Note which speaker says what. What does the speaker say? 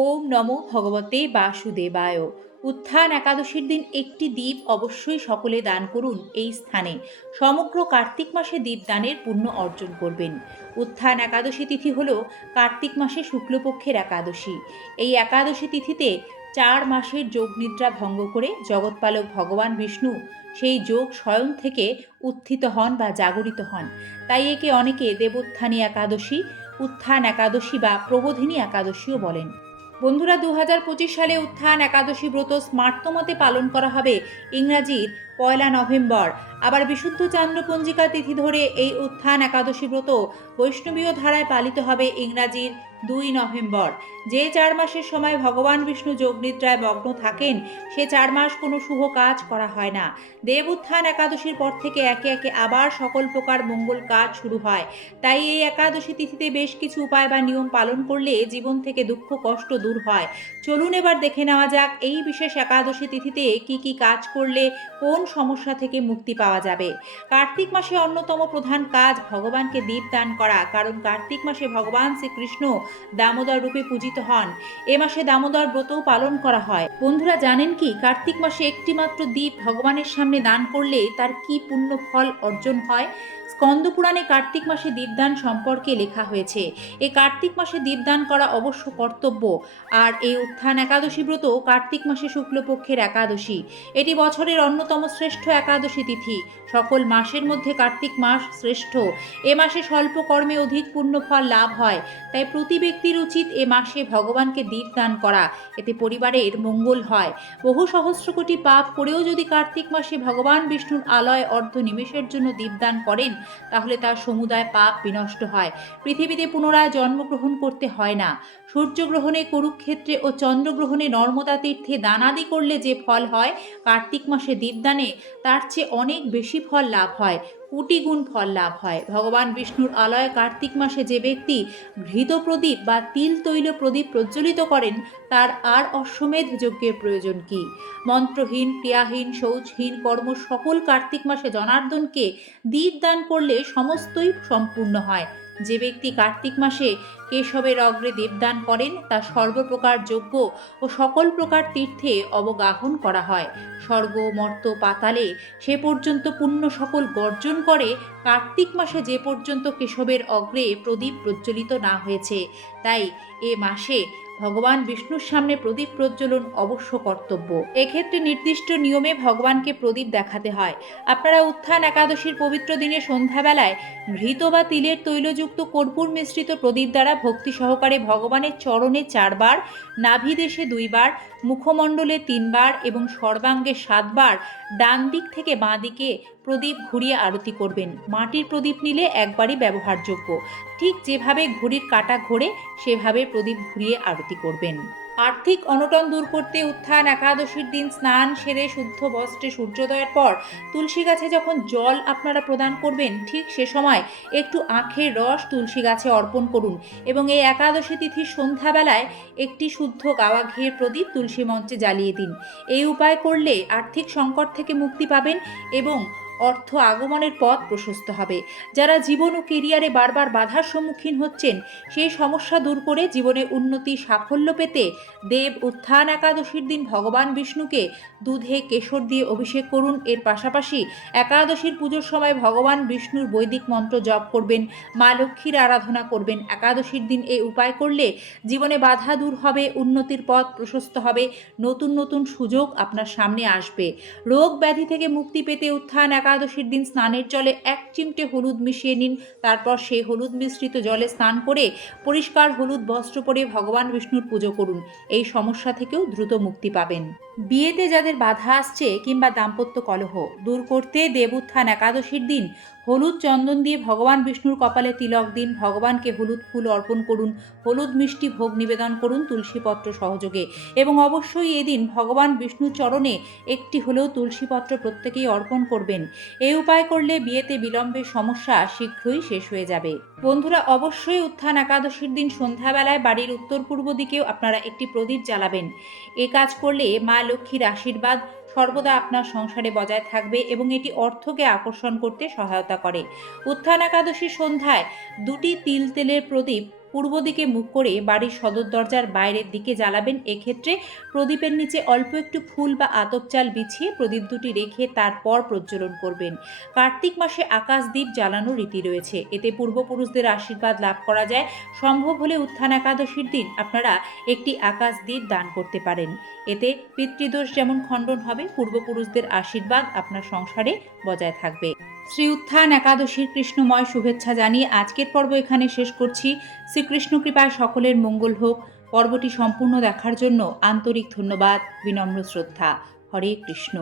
Speaker 1: ওম নমো ভগবতে বাসুদেবায়। উত্থান একাদশীর দিন একটি দ্বীপ অবশ্যই সকলে দান করুন এই স্থানে। সমগ্র কার্তিক মাসে দ্বীপ দানের পুণ্য অর্জন করবেন। উত্থান একাদশী তিথি হল কার্তিক মাসে শুক্লপক্ষের একাদশী। এই একাদশী তিথিতে চার মাসের যোগ নিদ্রা ভঙ্গ করে জগৎপালক ভগবান বিষ্ণু সেই যোগ স্বয়ং থেকে উত্থিত হন বা জাগরিত হন। তাই একে অনেকে দেবোত্থানী একাদশী, উত্থান একাদশী বা প্রবোধিনী একাদশীও বলেন। বন্ধুরা দু হাজার পঁচিশ সালে উত্থান একাদশী ব্রত স্মার্তমতে পালন করা হবে। ইংরাজির পয়লা নভেম্বর। আবার বিশুদ্ধ চান্দ্র পঞ্জিকা তিথি ধরে এই উত্থান একাদশী ব্রত বৈষ্ণবীয় ধারায় পালিত হবে ইংরাজির দুই নভেম্বর। যে চার মাসের সময় ভগবান বিষ্ণু যোগনিদ্রায় মগ্ন থাকেন, সে চার মাস কোনো শুভ কাজ করা হয় না। দেব উত্থান একাদশীর পর থেকে একে একে আবার সকল প্রকার মঙ্গল কাজ শুরু হয়। তাই এই একাদশী তিথিতে বেশ কিছু উপায় বা নিয়ম পালন করলে জীবন থেকে দুঃখ, কষ্ট দূর হয়। চলুন এবার দেখে নেওয়া যাক এই বিশেষ একাদশী তিথিতে কি কি কাজ করলে কোন সমস্যা থেকে মুক্তি পাওয়া যাবে। কার্তিক মাসে অন্যতম প্রধান কাজ ভগবানকে দীপ দান করা, কারণ কার্তিক মাসে ভগবান শ্রীকৃষ্ণ দামোদর রূপে পূজিত হন। এ মাসে দামোদর ব্রতও পালন করা হয়। বন্ধুরা, জানেন কি? কার্তিক মাসে একটিমাত্র দীপ ভগবানের সামনে দান করলে তার কি পুণ্য ফল অর্জন হয়? স্কন্দ পুরাণে কার্তিক মাসে দীপদান সম্পর্কে লেখা হয়েছে। এই কার্তিক মাসে দীপদান করা অবশ্য কর্তব্য, আর এই উত্থান একাদশী ব্রত কার্তিক মাসে শুক্লপক্ষের একাদশী। এটি বছরের অন্যতম শ্রেষ্ঠ একাদশী তিথি। সকল মাসের মধ্যে কার্তিক মাস শ্রেষ্ঠ। এ মাসে স্বল্প কর্মে অধিক পুণ্যফল লাভ হয়, তাই প্রতি ব্যক্তির উচিত এ মাসে ভগবানকে দীপদান করা। এতে পরিবারের মঙ্গল হয়। বহু সহস্র কোটি পাপ করেও যদি কার্তিক মাসে ভগবান বিষ্ণুর আলয় অর্ধ নিমেষের জন্য দীপদান করেন তাহলে তার সমুদায় পাপ বিনষ্ট হয়। পৃথিবীতে পুনরায় জন্মগ্রহণ করতে হয় না। সূর্যগ্রহণে কুরুক্ষেত্রে ও চন্দ্রগ্রহণে নর্মদা তীর্থে দানাদি করলে যে ফল হয়, কার্তিক মাসে দীপদানে তার চেয়ে অনেক বেশি ফল লাভ হয়। কোটি গুণ ফল লাভ হয়। ভগবান বিষ্ণুর আলয়ে কার্তিক মাসে যে ব্যক্তি ঘৃত প্রদীপ বা তিল তৈল প্রদীপ প্রজ্বলিত করেন, তার আর অশ্বমেধ যজ্ঞের প্রয়োজন কি? মন্ত্রহীন, ক্রিয়াহীন, শৌচহীন, কর্ম সকল কার্তিক মাসে জনার্দনকে দীপ দান করলে সমস্তই সম্পূর্ণ হয়। যে ব্যক্তি কার্তিক মাসে কেশবের অগ্রে দেবদান করেন, তা সর্বপ্রকার যজ্ঞ ও সকল প্রকার তীর্থে অবগাহন করা হয়। স্বর্গ, মর্ত, পাতালে সে পর্যন্ত পুণ্য সকল গর্জন করে। কার্তিক মাসে যে পর্যন্ত কেশবের অগ্রে প্রদীপ প্রজ্বলিত না হয়েছে, তাই এ মাসে ভগবান বিষ্ণুর সামনে প্রদীপ প্রজ্বলন অবশ্য কর্তব্য। এক্ষেত্রে নির্দিষ্ট নিয়মে ভগবানকে প্রদীপ দেখাতে হয়। আপনারা উত্থান একাদশীর পবিত্র দিনে সন্ধ্যাবেলায় ঘৃত বা তিলের তৈলযুক্ত কর্পূর মিশ্রিত প্রদীপ দ্বারা ভক্তি সহকারে ভগবানের চরণে চারবার নাভিদেশে দুইবার, মুখমণ্ডলে তিনবার এবং সর্বাঙ্গে সাতবার ডান দিক থেকে বাঁ দিকে প্রদীপ ঘুরিয়ে আরতি করবেন। মাটির প্রদীপ নিলে একবারই ব্যবহারযোগ্য। ঠিক যেভাবে ঘড়ির কাটা ঘোরে, সেভাবে প্রদীপ ঘুরিয়ে আরতি করবেন। আর্থিক অনটন দূর করতে উত্থান একাদশীর দিন স্নান সেরে শুদ্ধ বস্ত্রে সূর্যোদয়ের পর তুলসী গাছে যখন জল আপনারা প্রদান করবেন, ঠিক সে সময় একটু আখের রস তুলসী গাছে অর্পণ করুন এবং এই একাদশী তিথির সন্ধ্যাবেলায় একটি শুদ্ধ গাওয়া ঘিয়ের প্রদীপ তুলসী মঞ্চে জ্বালিয়ে দিন। এই উপায় করলে আর্থিক সংকট থেকে মুক্তি পাবেন এবং অর্থ আগমনের পথ প্রশস্ত হবে। যারা জীবন ও কেরিয়ারে বারবার বাধার সম্মুখীন হচ্ছেন, সেই সমস্যা দূর করে জীবনে উন্নতি, সাফল্য পেতে দেব উত্থান একাদশীর দিন ভগবান বিষ্ণুকে দুধে কেশর দিয়ে অভিষেক করুন। এর পাশাপাশি একাদশীর পুজোর সময় ভগবান বিষ্ণুর বৈদিক মন্ত্র জপ করবেন, মা লক্ষ্মীর আরাধনা করবেন। একাদশীর দিন এই উপায় করলে জীবনে বাধা দূর হবে, উন্নতির পথ প্রশস্ত হবে। নতুন নতুন সুযোগ আপনার সামনে আসবে। রোগ ব্যাধি থেকে মুক্তি পেতে উত্থান একাদশীর দিন স্নানের জলে এক চিমটে হলুদ মিশিয়ে নিন। তারপর সেই হলুদ মিশ্রিত জলে স্নান করে পরিষ্কার হলুদ বস্ত্র পরে ভগবান বিষ্ণুর পুজো করুন। এই সমস্যা থেকেও দ্রুত মুক্তি পাবেন। বিয়েতে যাদের বাধা আসছে কিংবা দাম্পত্য কলহ দূর করতে দেবুত্থান একাদশীর দিন হলুদ চন্দন দিয়ে ভগবান বিষ্ণুর কপালে তিলক দিন ভগবানকে হলুদ ফুল অর্পণ করুন, হলুদ মিষ্টি ভোগ নিবেদন করুন তুলসীপত্র সহযোগে। এবং অবশ্যই এদিন ভগবান বিষ্ণুর চরণে একটি হলেও তুলসীপত্র প্রত্যেকেই অর্পণ করবেন। এই উপায় করলে বিয়েতে বিলম্বের সমস্যা শীঘ্রই শেষ হয়ে যাবে। বন্ধুরা, অবশ্যই উত্থান একাদশীর দিন সন্ধ্যাবেলায় বাড়ির উত্তর পূর্ব দিকেও আপনারা একটি প্রদীপ জ্বালাবেন। এ কাজ করলে মা লক্ষ্মীর আশীর্বাদ সর্বদা আপনার সংসারে বজায় থাকবে এবং এটি অর্থকে আকর্ষণ করতে সহায়তা করে। উত্থান একাদশী সন্ধ্যায় দুটি তিল তেলের প্রদীপ পূর্ব দিকে মুখ করে বাড়ির সদর দরজার বাইরের দিকে জ্বালাবেন, এক্ষেত্রে প্রদীপের নিচে অল্প একটু ফুল বা আতপ চাল বিছিয়ে প্রদীপ দুটি রেখে তারপর প্রজ্বলন করবেন। কার্তিক মাসে আকাশ দ্বীপ জ্বালানো রীতি রয়েছে। এতে পূর্বপুরুষদের আশীর্বাদ লাভ করা যায়। সম্ভব হলে উত্থান একাদশীর দিন আপনারা একটি আকাশ দ্বীপ দান করতে পারেন। এতে পিতৃদোষ যেমন খণ্ডন হবে, পূর্বপুরুষদের আশীর্বাদ আপনার সংসারে বজায় থাকবে। শ্রী উত্থান একাদশীর কৃষ্ণময় শুভেচ্ছা জানিয়ে আজকের পর্ব এখানে শেষ করছি। শ্রীকৃষ্ণ কৃপায় সকলের মঙ্গল হোক। পর্বটি সম্পূর্ণ দেখার জন্য আন্তরিক ধন্যবাদ। বিনম্র শ্রদ্ধা। হরে কৃষ্ণ।